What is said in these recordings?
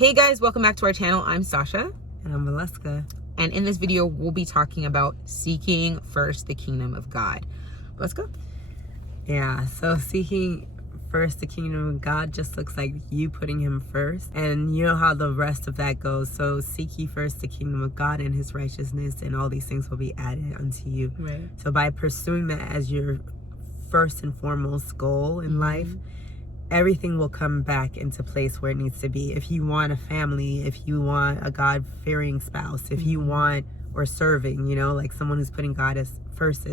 Hey guys, welcome back to our channel. I'm Sasha. And I'm Valeska. And in this video, we'll be talking about seeking first the kingdom of God. Valeska? Yeah, so seeking first the kingdom of God just looks like you putting him first. And you know how the rest of that goes. So seek ye first the kingdom of God and his righteousness, and all these things will be added unto you. Right. So by pursuing that as your first and foremost goal in life, everything will come back into place where it needs to be. If you want a family, if you want a God-fearing spouse, if you want, or serving, you know, like someone who's putting God as first,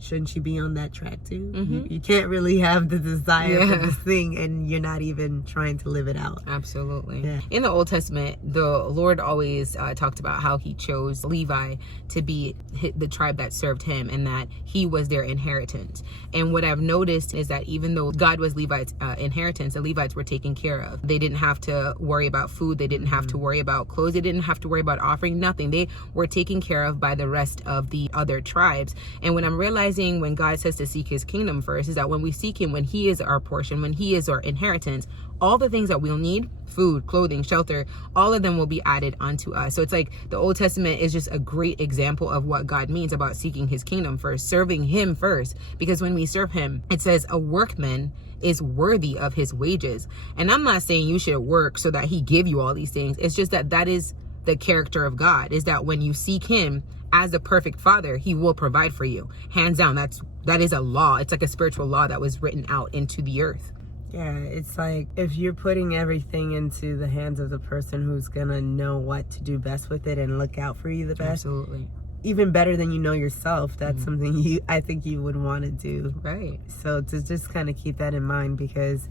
shouldn't you be on that track too? You can't really have the desire for this thing and you're not even trying to live it out. Absolutely. Yeah. In the Old Testament, the Lord always talked about how he chose Levi to be the tribe that served him and that he was their inheritance. And what I've noticed is that even though God was Levi's inheritance, the Levites were taken care of. They didn't have to worry about food. They didn't have to worry about clothes. They didn't have to worry about offering, nothing. They were taken care of by the rest of the other tribes. And when I'm realizing when God says to seek his kingdom first is that when we seek him, when he is our portion, when he is our inheritance, all the things that we'll need, food, clothing, shelter, all of them will be added onto us. So it's like the Old Testament is just a great example of what God means about seeking his kingdom first, serving him first. Because when we serve him, it says a workman is worthy of his wages. And I'm not saying you should work so that he give you all these things. It's just that that is the character of God, is that when you seek him as the perfect father, he will provide for you. Hands down, that is a law. It's like a spiritual law that was written out into the earth. Yeah, it's like if you're putting everything into the hands of the person who's gonna know what to do best with it and look out for you the best. Absolutely. Even better than you know yourself, that's something I think you would want to do. Right. So to just kind of keep that in mind, because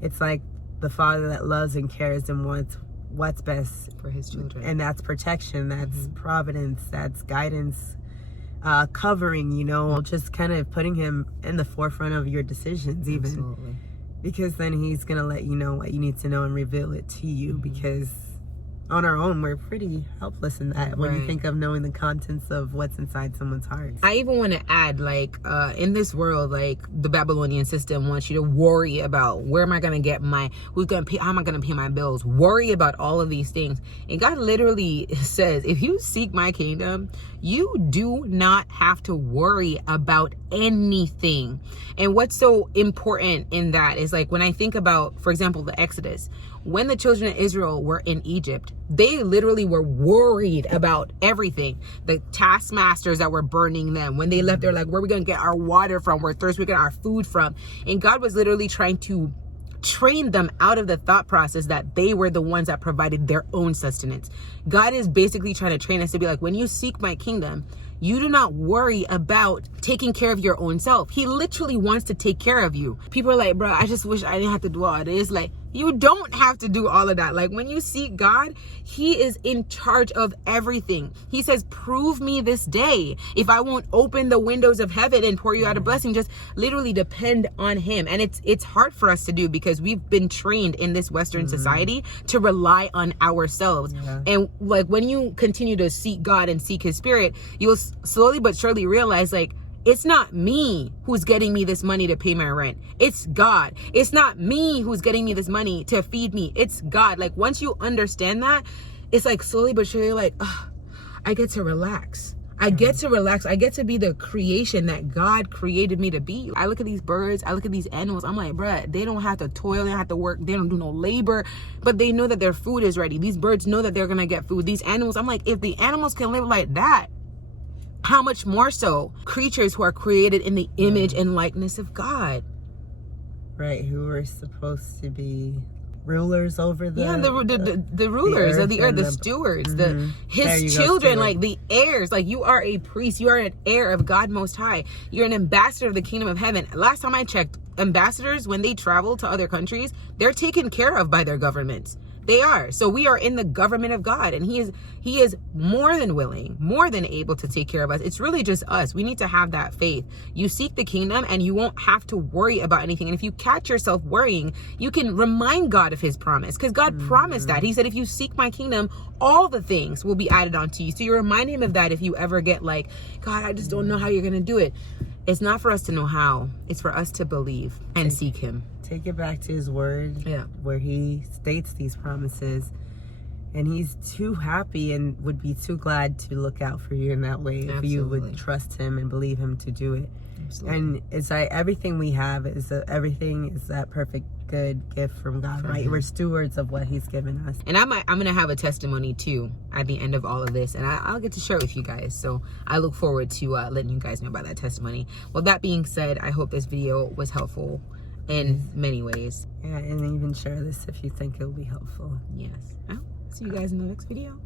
it's like the father that loves and cares and wants what's best For his children. and that's protection, that's providence, that's guidance, covering, you know, just kind of putting him in the forefront of your decisions even. Absolutely. Because then he's gonna let you know what you need to know and reveal it to you, because on our own we're pretty helpless in that when you think of knowing the contents of what's inside someone's heart. I even want to add, like, in this world, like, the Babylonian system wants you to worry about where am I going to get who's going to pay, how am I going to pay my bills? Worry about all of these things. And God literally says, if you seek my kingdom, you do not have to worry about anything. And what's so important in that is, like, when I think about, for example, the Exodus, when the children of Israel were in Egypt, they literally were worried about everything. The taskmasters that were burning them. When they left, they're like, where are we going to get our water from? We're thirsty, we're going to get our food from. And God was literally trying to train them out of the thought process that they were the ones that provided their own sustenance. God is basically trying to train us to be like, when you seek my kingdom, you do not worry about taking care of your own self. He literally wants to take care of you. People are like, bro, I just wish I didn't have to do all this. Like, you don't have to do all of that. Like, when you seek God, he is in charge of everything. He says, prove me this day if I won't open the windows of heaven and pour you out a blessing. Just literally depend on him. And it's hard for us to do because we've been trained in this Western society to rely on ourselves. And like, when you continue to seek God and seek his spirit, you'll slowly but surely realize, like, it's not me who's getting me this money to pay my rent. It's God. It's not me who's getting me this money to feed me. It's God. Like, once you understand that, it's like slowly but surely, like, oh, I get to relax. I get to relax. I get to be the creation that God created me to be. I look at these birds. I look at these animals. I'm like, bruh, they don't have to toil. They don't have to work. They don't do no labor. But they know that their food is ready. These birds know that they're going to get food. These animals, I'm like, if the animals can live like that, how much more so creatures who are created in the image and likeness of God. Right, who are supposed to be rulers over the the rulers of the earth, the stewards, his children, like the heirs. Like, you are a priest, you are an heir of God Most High. You're an ambassador of the kingdom of heaven. Last time I checked, ambassadors, when they travel to other countries, they're taken care of by their governments. They are. So we are in the government of God, and he is more than willing, more than able to take care of us. It's really just us. We need to have that faith. You seek the kingdom and you won't have to worry about anything. And if you catch yourself worrying, you can remind God of his promise, because God promised that. He said, if you seek my kingdom, all the things will be added onto you. So you remind him of that if you ever get like, God, I just don't know how you're going to do it. It's not for us to know how. It's for us to believe and seek him. take it back to his word, Yeah. where he states these promises. And he's too happy and would be too glad to look out for you in that way if you Absolutely. would trust him and believe him to do it. Absolutely. And it's like everything we have is everything is that perfect good gift from God, From right? him. We're stewards of what he's given us. And I'm gonna have a testimony too at the end of all of this, and I'll get to share it with you guys. So I look forward to letting you guys know about that testimony. Well, that being said, I hope this video was helpful in many ways. Yeah, and even share this if you think it'll be helpful. Yes. Well, see you guys in the next video.